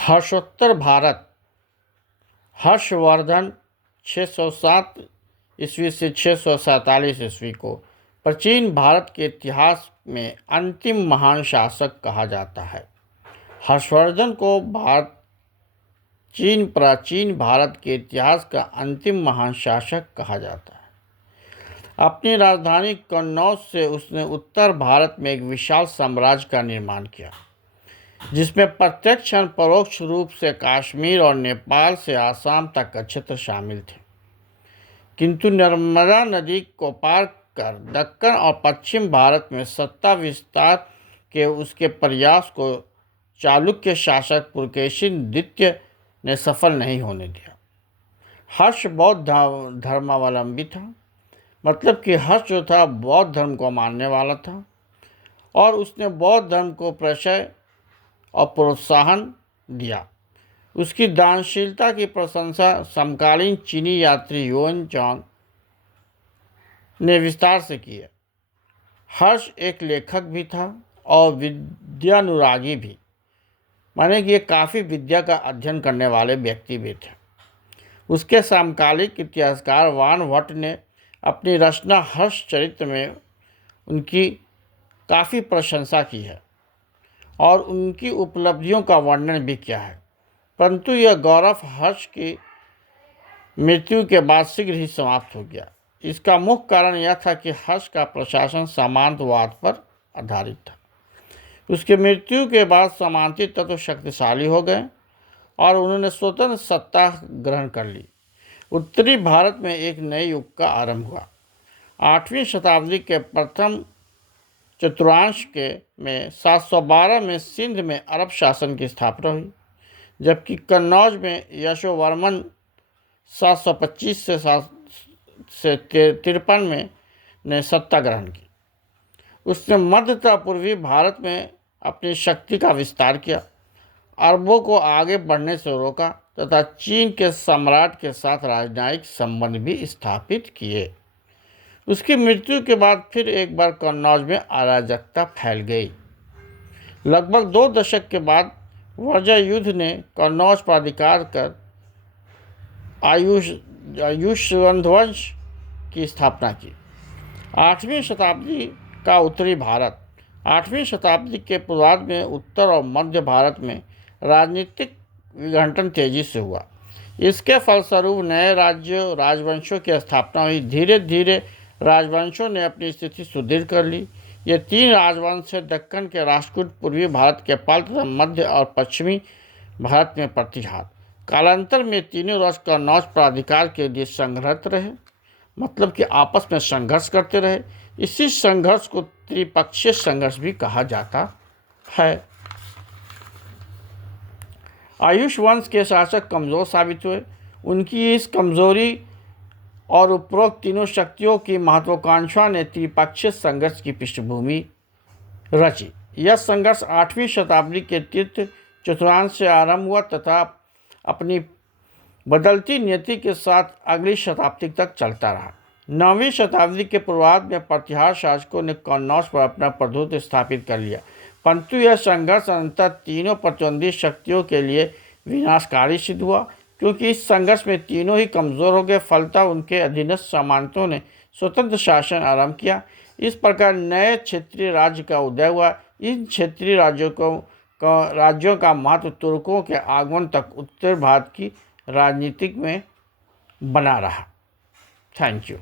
हर्षोत्तर भारत। हर्षवर्धन 607 ईस्वी से 647 ईस्वी को प्राचीन भारत के इतिहास में अंतिम महान शासक कहा जाता है। हर्षवर्धन को प्राचीन भारत के इतिहास का अंतिम महान शासक कहा जाता है। अपनी राजधानी कन्नौज से उसने उत्तर भारत में एक विशाल साम्राज्य का निर्माण किया, जिसमें प्रत्यक्ष और परोक्ष रूप से कश्मीर और नेपाल से आसाम तक का क्षेत्र शामिल थे। किंतु नर्मदा नदी को पार कर दक्कन और पश्चिम भारत में सत्ता विस्तार के उसके प्रयास को चालुक्य शासक पुलकेशिन द्वितीय ने सफल नहीं होने दिया। हर्ष बौद्ध धर्मावलंबी था, मतलब कि हर्ष जो था बौद्ध धर्म को मानने वाला था और उसने बौद्ध धर्म को प्रशय और प्रोत्साहन दिया। उसकी दानशीलता की प्रशंसा समकालीन चीनी यात्री युएन चांग ने विस्तार से की है। हर्ष एक लेखक भी था और विद्यानुरागी भी, माने कि ये काफ़ी विद्या का अध्ययन करने वाले व्यक्ति भी थे। उसके समकालिक इतिहासकार वान भट्ट ने अपनी रचना हर्ष चरित्र में उनकी काफ़ी प्रशंसा की है और उनकी उपलब्धियों का वर्णन भी किया है, परंतु यह गौरव हर्ष की मृत्यु के बाद शीघ्र ही समाप्त हो गया। इसका मुख्य कारण यह था कि हर्ष का प्रशासन सामंतवाद पर आधारित था। उसकी मृत्यु के बाद सामंती तत्व शक्तिशाली हो गए और उन्होंने स्वतंत्र सत्ता ग्रहण कर ली। उत्तरी भारत में एक नए युग का आरंभ हुआ। 8वीं शताब्दी के प्रथम चतुर्थांश में 712 में सिंध में अरब शासन की स्थापना हुई, जबकि कन्नौज में यशोवर्मन 725 से 53 में ने सत्ता ग्रहण की। उसने मध्य तथा पूर्वी भारत में अपनी शक्ति का विस्तार किया, अरबों को आगे बढ़ने से रोका तथा चीन के सम्राट के साथ राजनयिक संबंध भी स्थापित किए। उसकी मृत्यु के बाद फिर एक बार कन्नौज में अराजकता फैल गई। लगभग 2 दशक के बाद वर्जा युद्ध ने कन्नौज पर अधिकार कर आयुष्वंश की स्थापना की। 8वीं शताब्दी का उत्तरी भारत। 8वीं शताब्दी के पूर्वार्ध में उत्तर और मध्य भारत में राजनीतिक विघटन तेजी से हुआ। इसके फलस्वरूप नए राजवंशों की स्थापना हुई। धीरे धीरे राजवंशों ने अपनी स्थिति सुदृढ़ कर ली। ये 3 राजवंश दक्कन के राष्ट्रकूट, पूर्वी भारत के पाल तथा मध्य और पश्चिमी भारत में प्रतिहार। कालांतर में तीनों राष्ट्र कन्नौज पर अधिकार के लिए संघर्षरत रहे, मतलब कि आपस में संघर्ष करते रहे। इसी संघर्ष को त्रिपक्षीय संघर्ष भी कहा जाता है। आयुष वंश के शासक कमज़ोर साबित हुए। उनकी इस कमजोरी और उपरोक्त तीनों शक्तियों की महत्वाकांक्षा ने त्रिपक्षीय संघर्ष की पृष्ठभूमि रची। यह संघर्ष 8वीं शताब्दी के तृतीय चतुर्थांश से आरंभ हुआ तथा अपनी बदलती नीति के साथ अगली शताब्दी तक चलता रहा। 9वीं शताब्दी के पूर्वार्ध में प्रतिहार शासकों ने कन्नौज पर अपना प्रभुत्व स्थापित कर लिया, परंतु यह संघर्ष अंततः तीनों प्रतिद्वंदी शक्तियों के लिए विनाशकारी सिद्ध हुआ, क्योंकि इस संघर्ष में तीनों ही कमज़ोर हो गए। फलतः उनके अधीनस्थ सामंतों ने स्वतंत्र शासन आरंभ किया। इस प्रकार नए क्षेत्रीय राज्य का उदय हुआ। इन क्षेत्रीय राज्यों का महत्व तुर्कों के आगमन तक उत्तर भारत की राजनीति में बना रहा। Thank you.